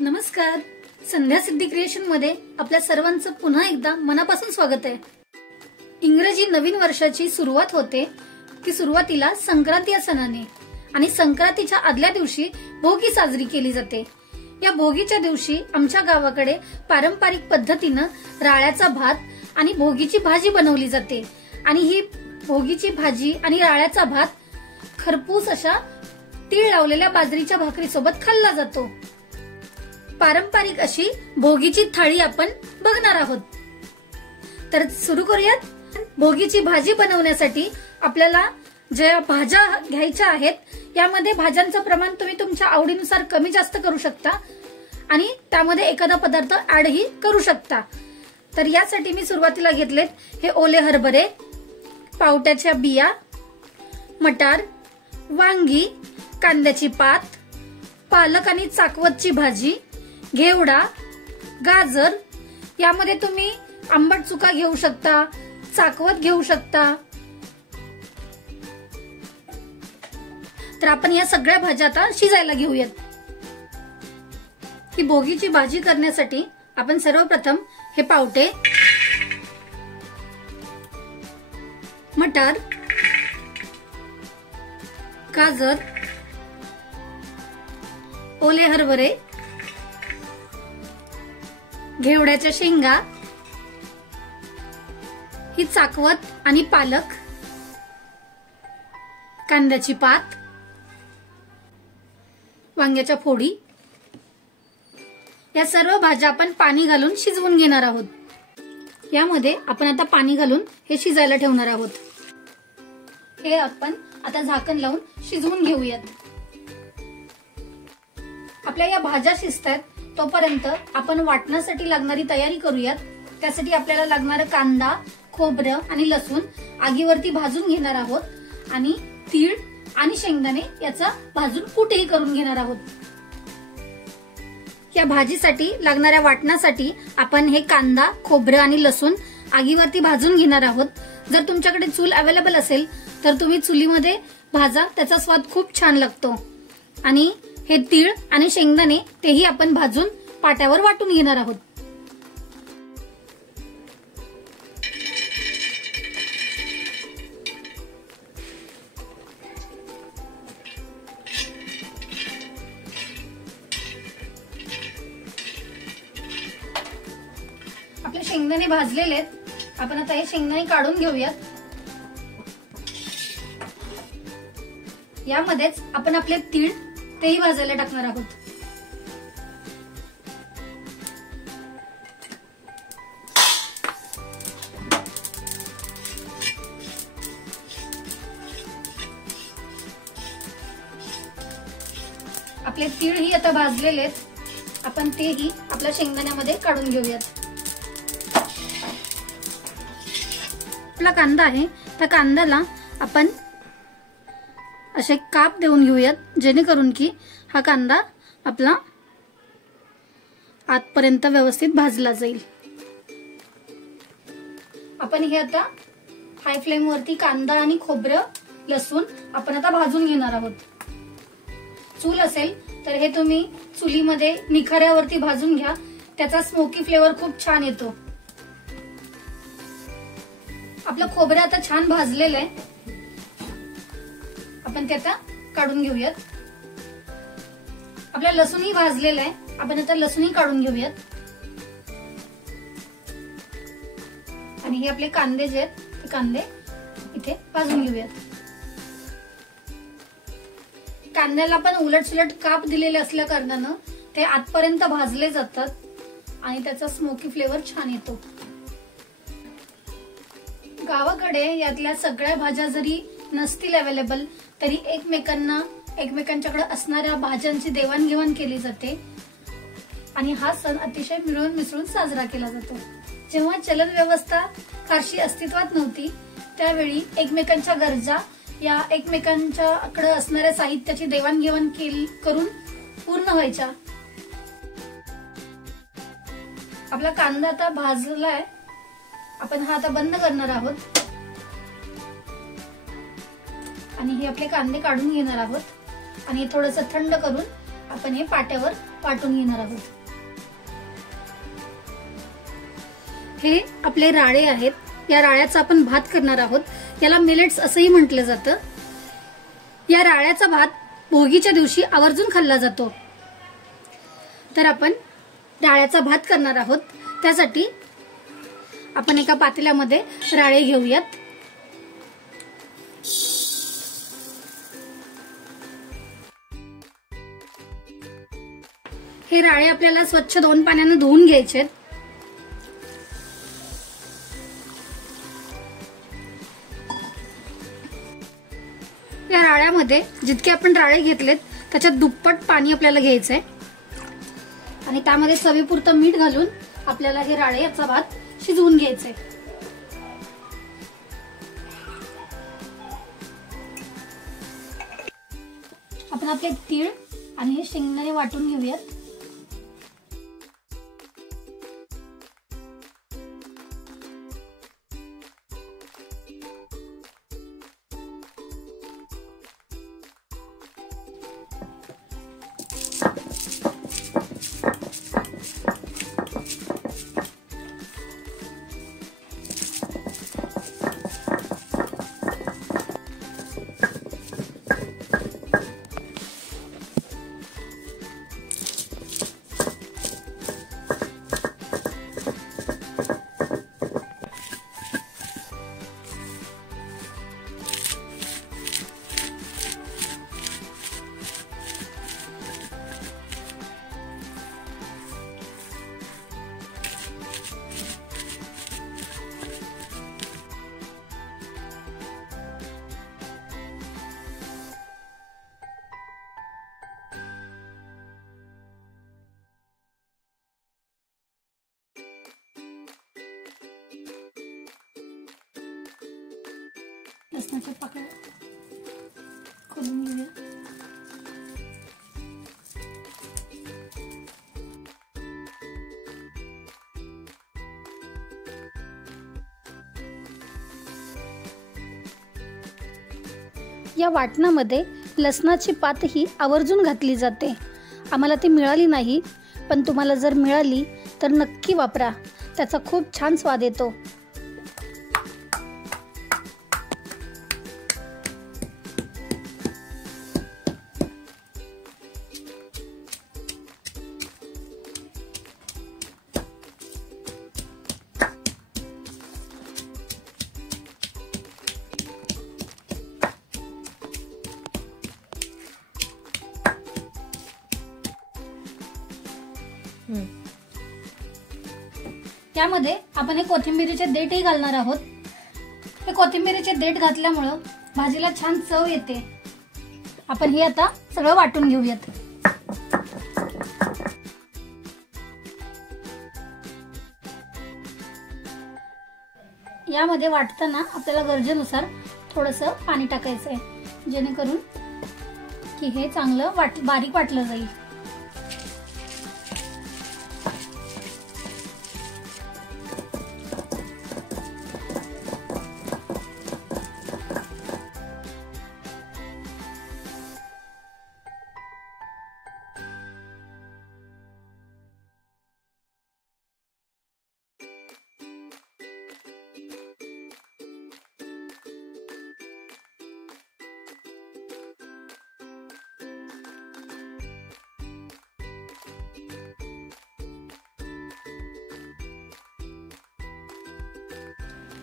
नमस्कार, संध्या सिद्धी क्रिएशन मध्ये आपल्या सर्वांचं पुन्हा एकदा मनापासून स्वागत आहे। इंग्रजी नवीन वर्षाची सुरुवात होते की सुरुवातीला संक्रांती या सणाने आणि संक्रांतीच्या आदल्या दिवशी भोगी साजरी केली जाते। या भोगीच्या दिवशी आमच्या गावाकडे पारंपरिक पद्धतीने राळ्याचा भात आणि भोगीची भाजी बनवली जाते आणि ही भोगीची भाजी आणि राळ्याचा भात खरपूस अशा तीळ लावलेल्या बाजरीच्या भाकरी सोबत खाल्ला जातो। पारंपरिक अशी भोगीची थाळी आपण बघणार आहोत। तर सुरू करूयात। भोगीची भाजी बनवण्यासाठी आपल्याला ज्या भाज्या घ्यायच्या आहेत यामध्ये भाज्यांचं प्रमाण तुम्ही तुमच्या आवडीनुसार कमी जास्त करू शकता आणि त्यामध्ये एखादा पदार्थ ऍडही करू शकता। तर यासाठी मी सुरुवातीला घेतलेत हे ओले हरभरे, पावट्याच्या बिया, मटार, वांगी, कांद्याची पात, पालक आणि चाकवतची भाजी, घेवडा, गाजर, यामध्ये तुम्ही आंबट चुका घेऊ शकता, चाकवत घेऊ शकता। तर आपण या सगळ्या भाज्या आता शिजायला घेऊयात। ही भोगीची भाजी करण्यासाठी आपण सर्वप्रथम हे पावटे, मटार, गाजर, ओले हरभरे, घेवड्याच्या शेंगा, ही चाकवत आणि पालक, कांद्याची पात, वांग्याच्या फोडी, या सर्व भाज्या आपण पाणी घालून शिजवून घेणार आहोत। यामध्ये आपण आता पाणी घालून हे शिजायला ठेवणार आहोत। हे आपण आता झाकण लावून शिजवून घेऊयात। आपल्या या भाज्या शिजतात तोपर्यंत आपण वाटण्यासाठी लागणारी तयारी करूयात। त्यासाठी आपल्याला लागणारा कांदा, खोबरं आणि लसूण आगीवरती भाजून घेणार आहोत आणि तीळ आणि शेंगदाणे याचा भाजून कुटही करून घेणार आहोत। या भाजीसाठी लागणाऱ्या वाटण्यासाठी आपण हे कांदा, खोबरं आणि लसूण आगीवरती भाजून घेणार आहोत। जर तुमच्याकडे चूल अवेलेबल असेल तर तुम्ही चुलीमध्ये भाजा, त्याचा स्वाद खूप छान लागतो। आणि हे तीळ आणि शेंगदाणे तेही आपण भाजून पाट्यावर वाटून घेणार आहोत। आपले शेंगदाणे भाजलेले आहेत, आपण आता हे शेंगदाणे काढून घेऊयात। यामध्येच आपण आपले तीळ तेही भाजायला टाकणार आहोत। आपले तीळही आता भाजलेले आहेत, आपण तेही आपल्या शेंगदाण्यामध्ये काढून घेऊयात। आपला कांदा आहे, त्या कांद्याला आपण असे काप देऊन घेऊयात जेणेकरून की हा कांदा आपला आतपर्यंत व्यवस्थित भाजला जाईल। आपण हे आता हाय फ्लेम वरती कांदा आणि खोबरं, लसूण आपण आता भाजून घेणार आहोत। चूल असेल तर हे तुम्ही चुलीमध्ये निखाऱ्यावरती भाजून घ्या, त्याचा स्मोकी फ्लेवर खूप छान येतो। आपलं खोबरं आता छान भाजलेलं आहे, आपण ते आता काढून घेऊयात। आपला लसूणही भाजलेला आहे, आपण आता लसूणही काढून घेऊयात। आणि हे आपले कांदे जे आहेत ते कांदे इथे भाजून घेऊयात। कांद्याला पण उलट सुलट काप दिलेले असल्या कारणानं ते आतपर्यंत भाजले जातात आणि त्याचा स्मोकी फ्लेवर छान येतो। गावाकडे यातल्या सगळ्या भाज्या जरी नसतील अवेलेबल तरी एकमेकांच्याकडे असणाऱ्या भाज्यांची देवाणघेवाण केली जाते आणि हा सण अतिशय मिळून मिसळून साजरा केला जातो। जेव्हा चलन व्यवस्था फारशी अस्तित्वात नव्हती त्यावेळी एकमेकांच्या गरजा या एकमेकांच्याकडे असणाऱ्या साहित्याची देवाणघेवाण करून पूर्ण व्हायच्या। आपला कांदा आता भाजलाय, आपण हा आता बंद करणार आहोत आणि हे आपले कांदे काढून घेणार आहोत आणि थोडंसं थंड करून आपण हे पाट्यावर वाटून घेणार आहोत. हे आपले राळे आहेत. या राळ्याचा आपण भात करणार आहोत. याला मिलेट्स असंही म्हटलं जातं. या राळ्याचा भात भोगीच्या दिवशी आवर्जून खाल्ला जातो. तर आपण राळ्याचा भात करणार आहोत. त्यासाठी आपण एका पातेल्यामध्ये राळे घेऊयात. हे राळे आपल्याला स्वच्छ 2 पाण्याने धुवून घ्यायचे. या राळ्यामध्ये जितके आपण राळे घेतलेत त्याच्यात दुप्पट पाणी आपल्याला घ्यायचंय आणि त्यामध्ये चवीपुरतं मीठ घालून आपल्याला हे राळे याचा भात शिजवून घ्यायचंय. आपण आपले तीळ आणि हे शेंगदाणे वाटून घेऊयात. लसणाच्या पाकळ्या खोलून घेऊया. या वाटणामध्ये लसणाची पात ही आवर्जून घातली जाते. आम्हाला ती मिळाली नाही, पण तुम्हाला जर मिळाली तर नक्की वापरा. त्याचा खूप छान स्वाद येतो. त्यामध्ये आपण हे कोथिंबीरीचे देठही घालणार आहोत. हे कोथिंबीरीचे देठ घातल्यामुळं भाजीला छान चव येते. आपण हे आता सगळं वाटून घेऊयात. यामध्ये वाटताना आपल्याला गरजेनुसार थोडंसं पाणी टाकायचं आहे, जेणेकरून की हे चांगलं बारीक वाटलं जाईल.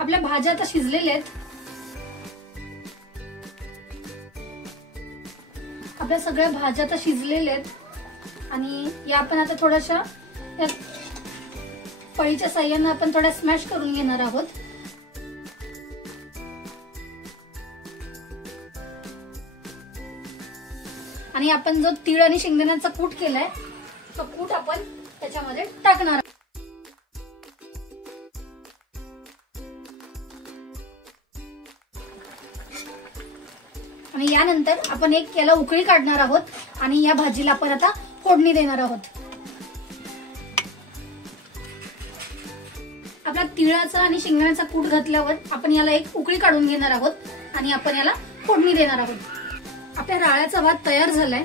आपल्या भाज्या आता शिजलेल्या आहेत. आपल्या सगळ्या भाज्या आता शिजलेल्या आहेत आणि या आपण आता थोड्याशा पळीच्या साह्याने आपण थोड्या स्मॅश करून घेणार आहोत. आणि आपण जो तीळ आणि शेंगदाण्याचा कूट केलाय तो कूट आपण त्याच्यामध्ये टाकणार आहोत. आणि यानंतर आपण याला उकळी काढणार आहोत आणि या भाजीला आपण आता फोडणी देणार आहोत. आपला तिळाचा आणि शेंगदाण्याचा कूट घातल्यावर आपण याला एक उकळी काढून घेणार आहोत आणि आपण याला फोडणी देणार आहोत. आपल्या राळ्याचा भात तयार झालाय.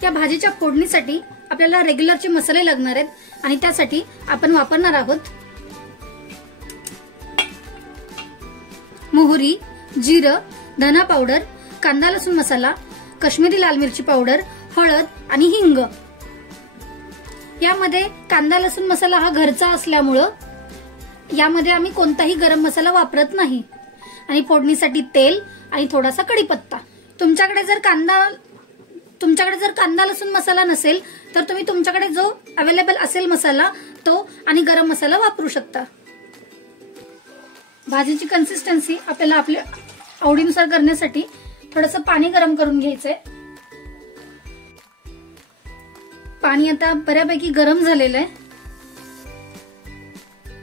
त्या भाजीच्या फोडणीसाठी आपल्याला रेग्युलरचे मसाले लागणार आहेत आणि त्यासाठी आपण वापरणार आहोत मोहरी, जिरं, धना पावडर, कांदा लसूण मसाला, काश्मीरी लाल मिरची पावडर, हळद आणि हिंग। यामध्ये कांदा लसूण मसाला हा घरचा असल्यामुळं यामध्ये आम्ही कोणताही गरम मसाला वापरत नाही। आणि फोडणीसाठी तेल आणि थोडासा कढीपत्ता। तुमच्याकडे जर कांदा लसूण मसाला नसेल तर तुम्ही तुमच्याकडे जो अवेलेबल असेल मसाला तो आणि गरम मसाला वापरू शकता। भाजीची कन्सिस्टन्सी आपल्याला आपल्या आवडीनुसार करण्यासाठी थोडंसं पाणी गरम करून घ्यायचंय। पाणी आता बऱ्यापैकी गरम झालेलं आहे।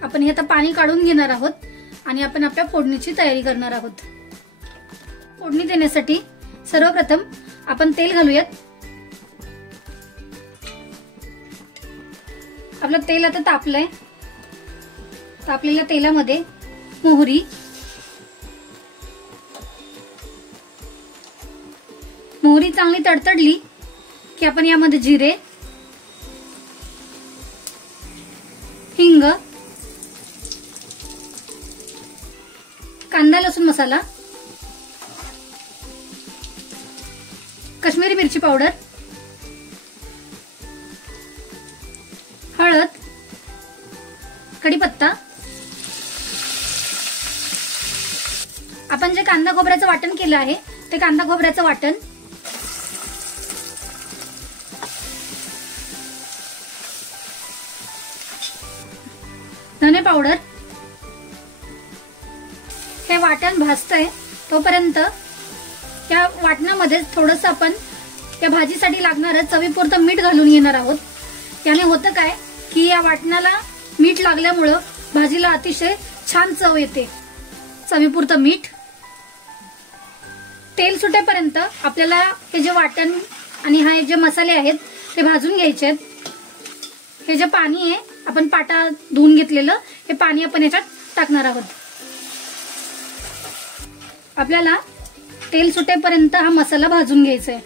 आपण हे आता पाणी काढून घेणार आहोत आणि आपण आपल्या फोडणीची तयारी करणार आहोत। फोडणी देण्यासाठी सर्वप्रथम आपण तेल घालूयात। आपलं तेल आता तापलंय। तापलेल्या तेलामध्ये मोहरी, चांगली तडतडली की आपण यामध्ये जिरे, हिंग, कांदा लसूण मसाला, काश्मीरी मिरची पावडर, हळद, कढीपत्ता, आपण जे कांदा खोबऱ्याचं वाटण केलं आहे ते कांदा खोबऱ्याचं वाटण, धने पावडर। हे वाटण भाजतंय तोपर्यंत या वाटणामध्ये थोडंसं आपण या भाजीसाठी लागणारं चवीपुरतं मीठ घालून घेणार आहोत। याने होतं काय की या वाटणाला मीठ लागल्यामुळं भाजीला अतिशय छान चव येते। चवीपुरतं मीठ। तेल सुटेपर्यंत आपल्याला हे जे वाटण आणि हे जे मसाले आहेत ते भाजून घ्यायचे आहेत। हे जे पाणी आहे आपण पाटा धुवून घेतलेलं हे पाणी आपण याच्यात टाकणार आहोत। आपल्याला तेल सुटेपर्यंत हा मसाला भाजून घ्यायचा आहे।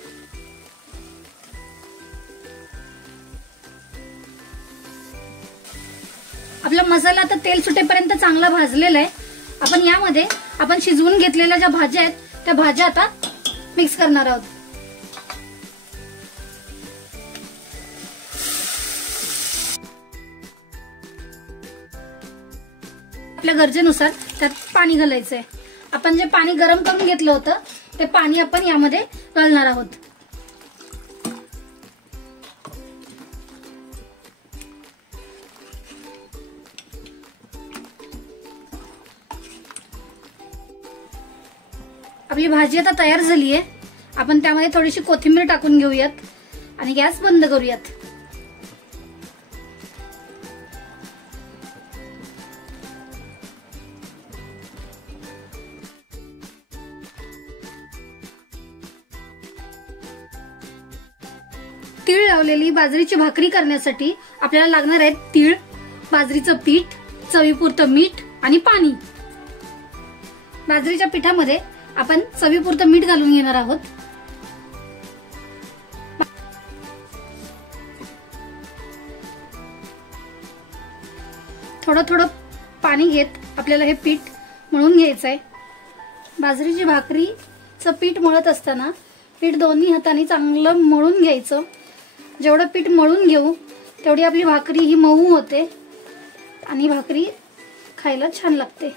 आपला मसाला आता तेल सुटेपर्यंत चांगला भाजलेला आहे। आपण यामध्ये आपण शिजवून घेतलेल्या ज्या भाज्या आहेत त्या भाज्या आता मिक्स करणार आहोत। आपल्या गरजेनुसार त्यात पाणी घालायचंय। आपण जे पाणी गरम करून घेतलं होतं ते पाणी आपण यामध्ये घालणार आहोत। आपली भाजी आता तयार झाली आहे। आपण त्यामध्ये थोडीशी कोथिंबीर टाकून घेऊयात आणि गॅस बंद करूयात। तीळ लावलेली बाजरीची भाकरी करण्यासाठी आपल्याला लागणार आहेत तीळ, बाजरीचं पीठ, चवीपुरतं मीठ आणि पाणी। बाजरीच्या पिठामध्ये आपण चवीपुरतं मीठ घालून घेणार आहोत। थोडं थोडं पाणी घेत आपल्याला हे पीठ मळून घ्यायचं आहे। बाजरीची भाकरीचं पीठ मळत असताना पीठ दोन्ही हाताने चांगलं मळून घ्यायचं। जेवढं पीठ मळून घेऊ तेवढी आपली भाकरी ही मऊ होते आणि भाकरी खायला छान लागते।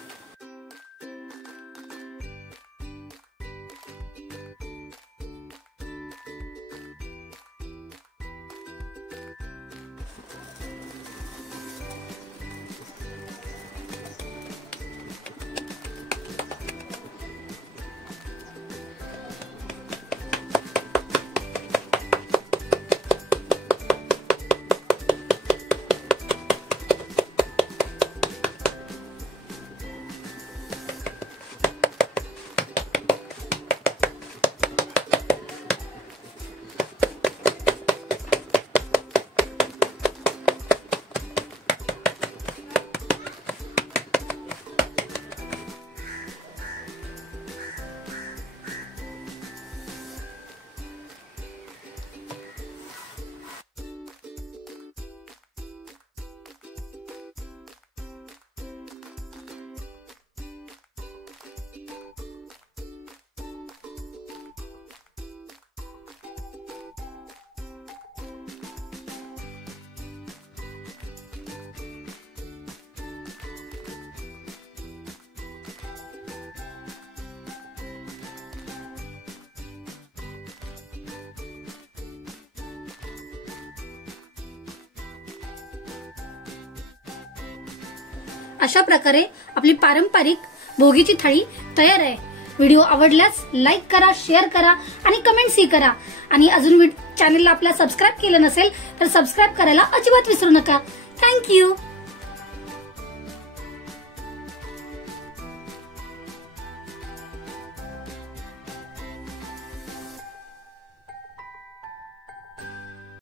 अशा प्रकारे आपली पारंपरिक भोगीची थाळी तयार आहे। व्हिडिओ आवडल्यास लाईक करा, शेअर करा आणि कमेंट्सही करा। आणि अजून चॅनलला आपल्या सबस्क्राईब केलं नसेल तर सबस्क्राईब करायला अजिबात विसरू नका। थँक्यू।